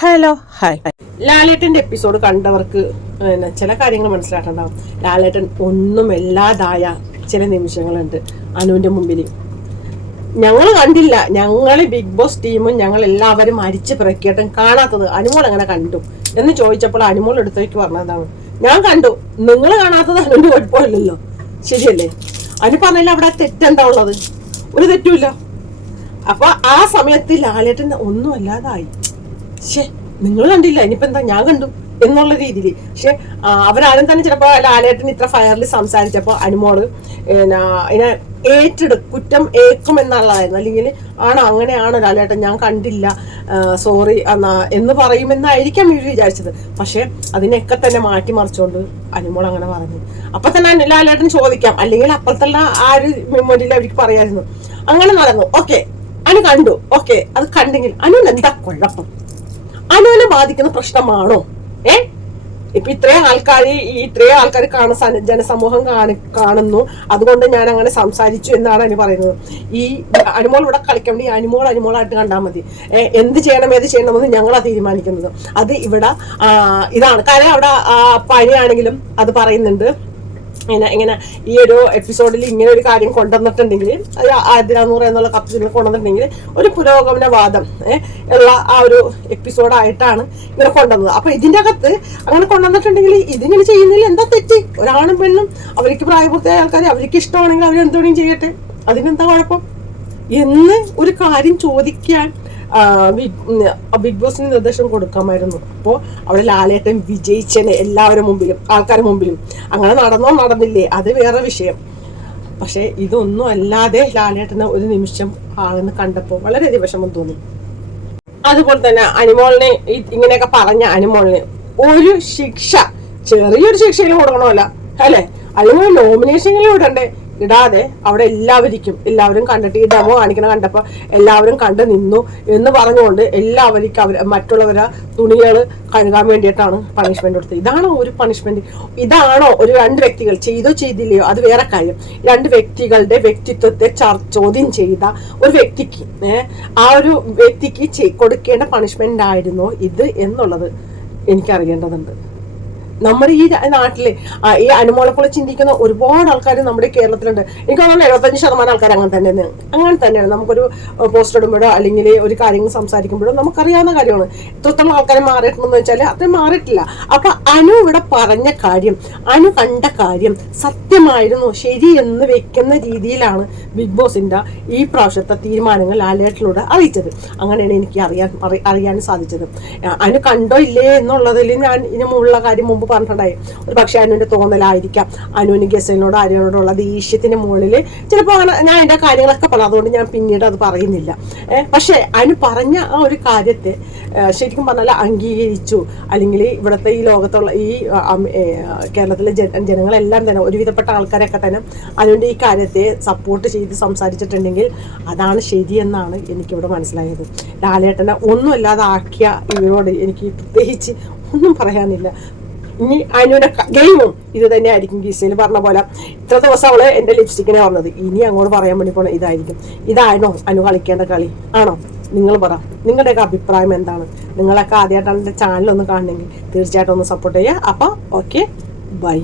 Hello hi. ലാലേട്ടന്റെ episode കണ്ടവർക്ക് ചില കാര്യങ്ങൾ മനസ്സിലാക്കണ്ടാവും. ലാലേട്ടൻ ഒന്നും എല്ലാതായ ചില നിമിഷങ്ങളുണ്ട് അനുവിന്റെ മുമ്പിൽ ഞങ്ങൾ കണ്ടില്ല. ഞങ്ങൾ ബിഗ് ബോസ് ടീമും ഞങ്ങൾ എല്ലാവരും അരിച്ച് പിറക്കിയിട്ടും കാണാത്തത് അനുമോൾ എങ്ങനെ കണ്ടു? എന്ന് ചോദിച്ചപ്പോൾ അനുമോൾ എടുത്തേക്ക് പറഞ്ഞതാണ്. ഞാൻ കണ്ടു. നിങ്ങൾ കാണാത്തത് അനുവിന്റെ കുഴപ്പമില്ലല്ലോ. ശരിയല്ലേ? അനു പറഞ്ഞില്ല അവിടെ തെറ്റെന്താ ഉള്ളത്? ഒരു തെറ്റുമില്ല. അപ്പൊ ആ സമയത്ത് ലാലേട്ടൻ ഒന്നും അല്ലാതായി ശേ നിങ്ങൾ കണ്ടില്ല ഇനിയിപ്പോ എന്താ ഞാൻ കണ്ടു എന്നുള്ള രീതിയിൽ പക്ഷെ അവരാരും തന്നെ ചിലപ്പോ ലാലേട്ടൻ ഇത്ര ഫയറിൽ സംസാരിച്ചപ്പോ അനുമോൾ പിന്നെ ഏറ്റെടു കുറ്റം ഏക്കും എന്നുള്ളതായിരുന്നു. അല്ലെങ്കിൽ ആണോ അങ്ങനെയാണോ ലാലേട്ടൻ ഞാൻ കണ്ടില്ല സോറി എന്നാ എന്ന് പറയുമെന്നായിരിക്കാം ഇവർ വിചാരിച്ചത്. പക്ഷെ അതിനെയൊക്കെ തന്നെ മാറ്റി മറിച്ചുകൊണ്ട് അനുമോൾ അങ്ങനെ പറഞ്ഞു അപ്പൊ തന്നെ ലാലേട്ടൻ ചോദിക്കാം. അല്ലെങ്കിൽ അപ്പുറത്തുള്ള ആ ഒരു മെമ്മോറിയിൽ അവർക്ക് പറയായിരുന്നു. അങ്ങനെ നടന്നു. ഓക്കെ അനു കണ്ടു. ഓക്കെ അത് കണ്ടെങ്കിൽ അനു എന്താ കുഴപ്പം? അനുവിനെ ബാധിക്കുന്ന പ്രശ്നമാണോ? ഏ? ഇപ്പൊ ഇത്രയും ആൾക്കാർ ഈ ഇത്രയും ആൾക്കാർ കാണുന്ന ജനസമൂഹം കാണി കാണുന്നു. അതുകൊണ്ട് ഞാൻ അങ്ങനെ സംസാരിച്ചു എന്നാണ് അനു പറയുന്നത്. ഈ അനുമോൾ ഇവിടെ കളിക്കാൻ വേണ്ടി അനുമോൾ അനുമോളായിട്ട് കണ്ടാൽ മതി. എന്ത് ചെയ്യണം ഏത് ചെയ്യണമെന്ന് ഞങ്ങളാ തീരുമാനിക്കുന്നത്. അത് ഇവിടെ ഇതാണ്. കാര്യം അവിടെ പനിയാണെങ്കിലും അത് പറയുന്നുണ്ട്. ഇങ്ങനെ ഇങ്ങനെ ഈ ഒരു എപ്പിസോഡിൽ ഇങ്ങനെ ഒരു കാര്യം കൊണ്ടുവന്നിട്ടുണ്ടെങ്കിൽ അത് ആയിരത്തിനാന്നൂറ് എന്നുള്ള കപ്പിൽ കൊണ്ടുവന്നിട്ടുണ്ടെങ്കിൽ ഒരു പുരോഗമനവാദം വാദം ഉള്ള ആ ഒരു എപ്പിസോഡായിട്ടാണ് ഇങ്ങനെ കൊണ്ടുവന്നത്. അപ്പൊ ഇതിന്റെ അകത്ത് അങ്ങനെ കൊണ്ടുവന്നിട്ടുണ്ടെങ്കിൽ ഇതിങ്ങനെ ചെയ്യുന്നതിൽ എന്താ തെറ്റ്? ഒരാണും പെണ്ണും അവർക്ക് പ്രായപൂർത്തിയായ ആൾക്കാർ അവർക്ക് ഇഷ്ടമാണെങ്കിൽ അവർ എന്തുവേണേലും ചെയ്യട്ടെ. അതിനെന്താ കുഴപ്പം? എന്ന് ഒരു കാര്യം ചോദിക്കാൻ ബിഗ് ബോസിന് നിർദ്ദേശം കൊടുക്കാമായിരുന്നു. അപ്പോൾ അവിടെ ലാലേട്ടൻ വിജയിച്ചനെ എല്ലാവരും മുമ്പിലും ആൾക്കാരുടെ മുമ്പിലും. അങ്ങനെ നടന്നോ നടന്നില്ലേ? അത് വേറെ വിഷയം. പക്ഷേ ഇതൊന്നും അല്ലാതെ ലാലേട്ടന് ഒരു നിമിഷം ആളെന്ന് കണ്ടപ്പോൾ വളരെയധികം വിഷമം തോന്നി. അതുപോലെ തന്നെ അനിമോളിനെ ഇങ്ങനെയൊക്കെ പറഞ്ഞ അനിമോളിനെ ഒരു ശിക്ഷ ചെറിയൊരു ശിക്ഷയിലും കൊടുക്കണമല്ല അല്ലേ? അല്ലെങ്കിൽ നോമിനേഷനിലും ഇടണ്ടേ? ഇടാതെ അവിടെ എല്ലാവർക്കും എല്ലാവരും കണ്ടിട്ട് ഈ ഡെമോ കാണിക്കണ കണ്ടപ്പോൾ എല്ലാവരും കണ്ടു നിന്നു എന്ന് പറഞ്ഞുകൊണ്ട് എല്ലാവർക്കും അവർ മറ്റുള്ളവരെ തുണികൾ കഴുകാൻ വേണ്ടിയിട്ടാണ് പണിഷ്മെന്റ് കൊടുത്തത്. ഇതാണോ ഒരു പണിഷ്മെന്റ് ഇതാണോ ഒരു രണ്ട് വ്യക്തികൾ ചെയ്തോ ചെയ്തില്ലയോ? അത് വേറെ കാര്യം. രണ്ട് വ്യക്തികളുടെ വ്യക്തിത്വത്തെ ചോദ്യം ചെയ്ത ഒരു വ്യക്തിക്ക് ആ ഒരു വ്യക്തിക്ക് കൊടുക്കേണ്ട പണിഷ്മെന്റ് ആയിരുന്നോ ഇത് എന്നുള്ളത് എനിക്കറിയേണ്ടതുണ്ട്. നമ്മുടെ ഈ നാട്ടിൽ ഈ അനുമോളക്കുള്ള ചിന്തിക്കുന്ന ഒരുപാട് ആൾക്കാർ നമ്മുടെ കേരളത്തിലുണ്ട്. എനിക്ക് തോന്നുന്നു എഴുപത്തഞ്ച് ശതമാനം ആൾക്കാർ അങ്ങനെ തന്നെയാണ്. അങ്ങനെ തന്നെയാണ്. നമുക്കൊരു പോസ്റ്റ് ഇടുമ്പോഴോ അല്ലെങ്കിൽ ഒരു കാര്യങ്ങൾ സംസാരിക്കുമ്പോഴോ നമുക്കറിയാവുന്ന കാര്യമാണ്. എത്രത്തോളം ആൾക്കാരെ മാറിയിട്ടുണ്ടെന്ന് വെച്ചാൽ അത്രയും മാറിയിട്ടില്ല. അപ്പൊ അനു ഇവിടെ പറഞ്ഞ കാര്യം അനു കണ്ട കാര്യം സത്യമായിരുന്നു ശരി എന്ന് വെക്കുന്ന രീതിയിലാണ് ബിഗ് ബോസിന്റെ ഈ പ്രാവശ്യത്തെ തീരുമാനങ്ങൾ ലാലേട്ടിലൂടെ അറിയിച്ചത്. അങ്ങനെയാണ് എനിക്ക് അറിയാൻ അറിയാൻ സാധിച്ചത്. അനു കണ്ടോ ഇല്ലേ എന്നുള്ളതിൽ ഞാൻ ഇനി മുകളിലുള്ള കാര്യം മുമ്പ് പറഞ്ഞിട്ടുണ്ടായി. ഒരു പക്ഷേ അനുവിന്റെ തോന്നലായിരിക്കാം. അനുവിന് ഗസലിനോട് ആര്യനോടുള്ള ദേഷ്യത്തിന് മുകളിൽ ചിലപ്പോൾ ഞാൻ എന്റെ കാര്യങ്ങളൊക്കെ പറഞ്ഞു. അതുകൊണ്ട് ഞാൻ പിന്നീട് അത് പറയുന്നില്ല. പക്ഷേ അനു പറഞ്ഞ ആ ഒരു കാര്യത്തെ ശരിക്കും പറഞ്ഞാൽ അംഗീകരിച്ചു. അല്ലെങ്കിൽ ഇവിടുത്തെ ഈ ലോകത്തുള്ള ഈ കേരളത്തിലെ ജനങ്ങളെല്ലാം തന്നെ ഒരുവിധപ്പെട്ട ആൾക്കാരൊക്കെ തന്നെ അനുവിന്റെ ഈ കാര്യത്തെ സപ്പോർട്ട് ചെയ്ത് സംസാരിച്ചിട്ടുണ്ടെങ്കിൽ അതാണ് ശരിയെന്നാണ് എനിക്കിവിടെ മനസ്സിലായത്. ലാലേട്ടനെ ഒന്നുമില്ലാതാക്കിയ ഇവരോട് എനിക്ക് പ്രത്യേകിച്ച് ഒന്നും പറയാനില്ല. ഇനി അനുവിന്റെ ഗെയിമും ഇത് തന്നെ ആയിരിക്കും ഗീസയിൽ പറഞ്ഞ പോലെ. ഇത്ര ദിവസം അവൾ എന്റെ ലിപ്സ്റ്റിക്കിനെ പറഞ്ഞത്. ഇനി അങ്ങോട്ട് പറയാൻ വേണ്ടി പോണ ഇതായിരിക്കും. ഇതാണോ അനു കളിക്കേണ്ട കളി? ആണോ? നിങ്ങൾ പറ. നിങ്ങളുടെയൊക്കെ അഭിപ്രായം എന്താണ്? നിങ്ങളൊക്കെ ആദ്യമായിട്ടാണ് എന്റെ ചാനൽ ഒന്ന് കാണണമെങ്കിൽ തീർച്ചയായിട്ടും ഒന്ന് സപ്പോർട്ട് ചെയ്യുക. അപ്പോൾ ഓക്കെ ബൈ